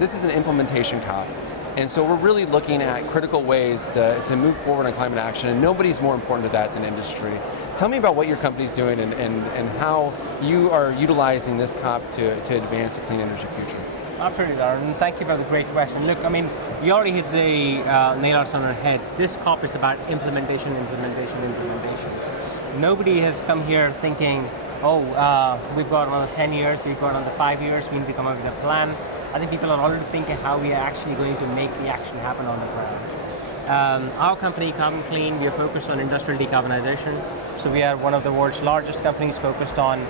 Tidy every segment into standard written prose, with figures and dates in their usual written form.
this is an implementation COP. And so we're really looking at critical ways to move forward on climate action, and nobody's more important to that than industry. Tell me about what your company's doing and how you are utilizing this COP to advance a clean energy future. Absolutely, Darren, and thank you for the great question. Look, I mean, you already hit the nail on our head. This COP is about implementation. Nobody has come here thinking, oh, we've got another 10 years, we've got another 5 years, we need to come up with a plan. I think people are already thinking how we are actually going to make the action happen on the ground. Our company, Carbon Clean, we are focused on industrial decarbonization. So we are one of the world's largest companies focused on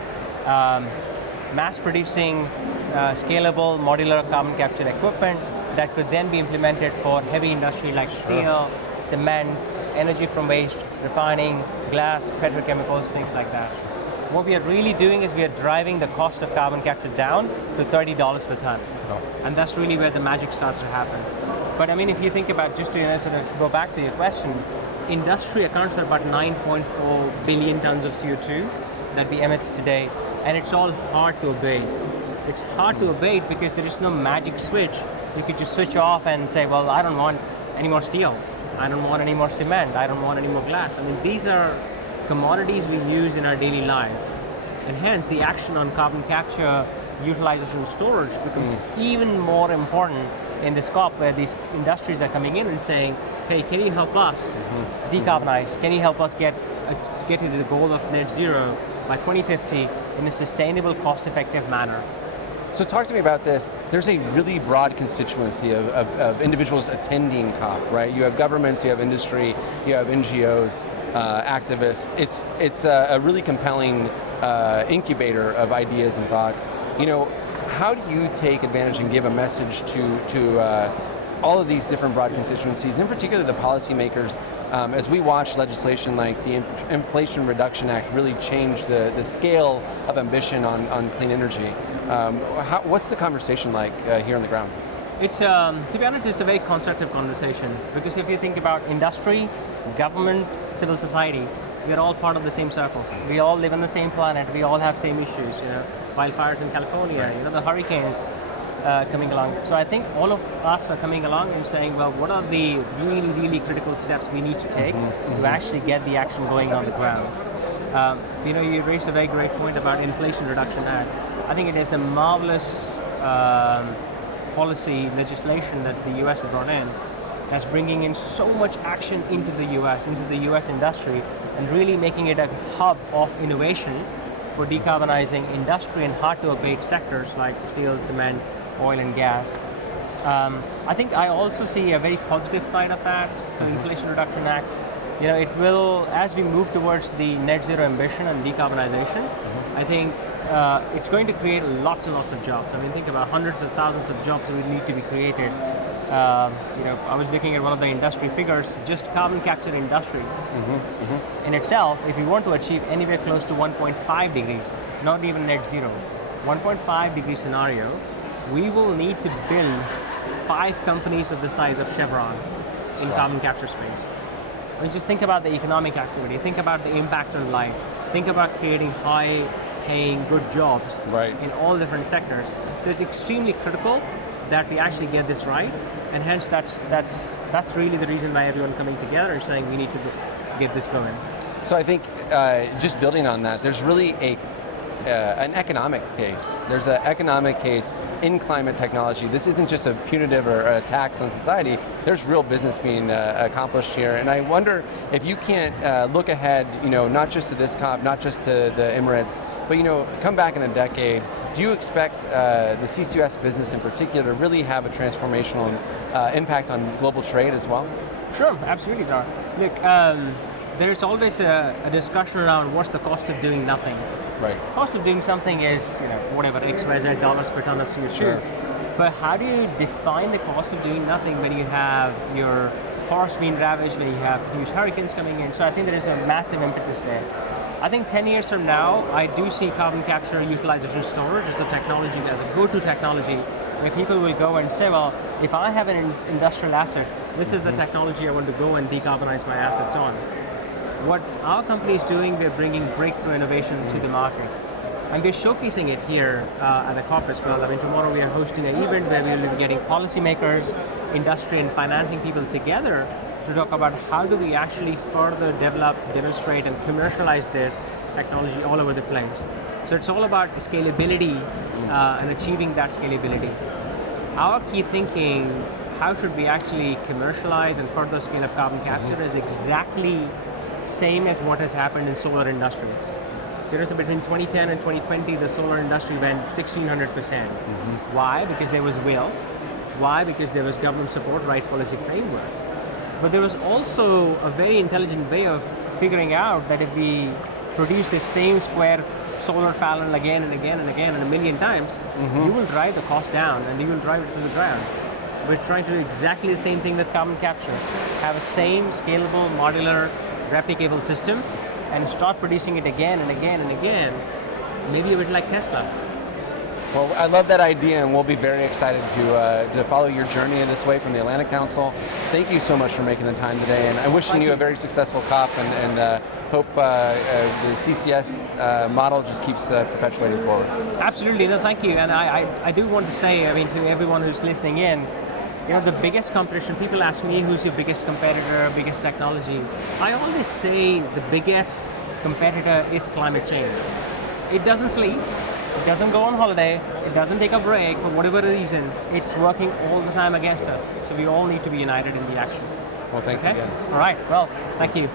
mass producing scalable modular carbon capture equipment that could then be implemented for heavy industry like steel, cement, energy from waste, refining, glass, petrochemicals, things like that. What we are really doing is we are driving the cost of carbon capture down to $30 per ton. And that's really where the magic starts to happen. But I mean, if you think about, just to sort of go back to your question, industry accounts for about 9.4 billion tons of CO2 that we emit today, and it's all hard to abate. It's hard to abate because there is no magic switch. You could just switch off and say, well, I don't want any more steel. I don't want any more cement. I don't want any more glass. I mean, these are commodities we use in our daily lives. And hence, the action on carbon capture, utilization, and storage becomes even more important in this COP, where these industries are coming in and saying, hey, can you help us decarbonize? Can you help us get to the goal of net zero by 2050 in a sustainable, cost-effective manner? So talk to me about this. There's a really broad constituency of individuals attending COP, right? You have governments, you have industry, you have NGOs, activists. It's a really compelling incubator of ideas and thoughts. You know, how do you take advantage and give a message to all of these different broad constituencies, in particular the policymakers, as we watch legislation like the Inflation Reduction Act really change the scale of ambition on clean energy? What's the conversation like here on the ground? It's, to be honest, it's a very constructive conversation, because if you think about industry, government, civil society, we are all part of the same circle. We all live on the same planet. We all have same issues. You know, wildfires in California. You know, the hurricanes coming along. So I think all of us are coming along and saying, well, what are the really, really critical steps we need to take to actually get the action going on the ground? You know, you raised a very great point about Inflation Reduction Act. I think it is a marvelous policy legislation that the US has brought in, that's bringing in so much action into the US industry, and really making it a hub of innovation for decarbonizing industry and hard to abate sectors like steel, cement, oil and gas. I think I also see a very positive side of that. So Inflation Reduction Act, you know, it will, as we move towards the net zero ambition and decarbonization, I think it's going to create lots and lots of jobs. I mean, think about hundreds of thousands of jobs that would need to be created. You know, I was looking at one of the industry figures, just carbon capture industry in itself, if we want to achieve anywhere close to 1.5 degrees, not even net zero, 1.5 degree scenario, we will need to build 5 companies of the size of Chevron in carbon capture space. I mean, just think about the economic activity, think about the impact on life, think about creating high-paying, good jobs in all different sectors. So it's extremely critical that we actually get this right, and hence that's really the reason why everyone coming together is saying we need to get this going. So I think just building on that, there's really an economic case. There's an economic case in climate technology. This isn't just a punitive or a tax on society. There's real business being accomplished here. And I wonder if you can't look ahead, you know, not just to this COP, not just to the Emirates, but you know, come back in a decade. Do you expect the CCUS business in particular to really have a transformational impact on global trade as well? Sure, absolutely, Dar. Look, there's always a discussion around what's the cost of doing nothing. Right. Cost of doing something is, you know, whatever, XYZ dollars per ton of CO2. Sure. But how do you define the cost of doing nothing when you have your forest being ravaged, when you have huge hurricanes coming in? So I think there is a massive impetus there. I think 10 years from now, I do see carbon capture, utilization, storage as a technology, as a go-to technology, where people will go and say, well, if I have an industrial asset, this is the technology I want to go and decarbonize my assets on. What our company is doing, we're bringing breakthrough innovation to the market. And we're showcasing it here at the COP as well. I mean, tomorrow we are hosting an event where we will be getting policymakers, industry, and financing people together to talk about how do we actually further develop, demonstrate, and commercialize this technology all over the place. So it's all about scalability and achieving that scalability. Our key thinking, how should we actually commercialize and further scale up carbon capture is exactly same as what has happened in solar industry. Seriously, between 2010 and 2020, the solar industry went 1600%. Why? Because there was will. Why? Because there was government support, right policy framework. But there was also a very intelligent way of figuring out that if we produce the same square solar panel again and again and again and a million times, you will drive the cost down and you will drive it to the ground. We're trying to do exactly the same thing with carbon capture. Have a same scalable, modular, replicable system and start producing it again and again and again, maybe a bit like Tesla. Well, I love that idea, and we'll be very excited to follow your journey in this way from the Atlantic Council. Thank you so much for making the time today, and I'm wishing you a very successful COP, and hope the CCS model just keeps perpetuating forward. Absolutely, no, thank you. And I do want to say, I mean, to everyone who's listening in, you know, the biggest competition, people ask me who's your biggest competitor, biggest technology. I always say the biggest competitor is climate change. It doesn't sleep, it doesn't go on holiday, it doesn't take a break for whatever reason. It's working all the time against us. So we all need to be united in the action. Well, thanks again. All right, well, thank you.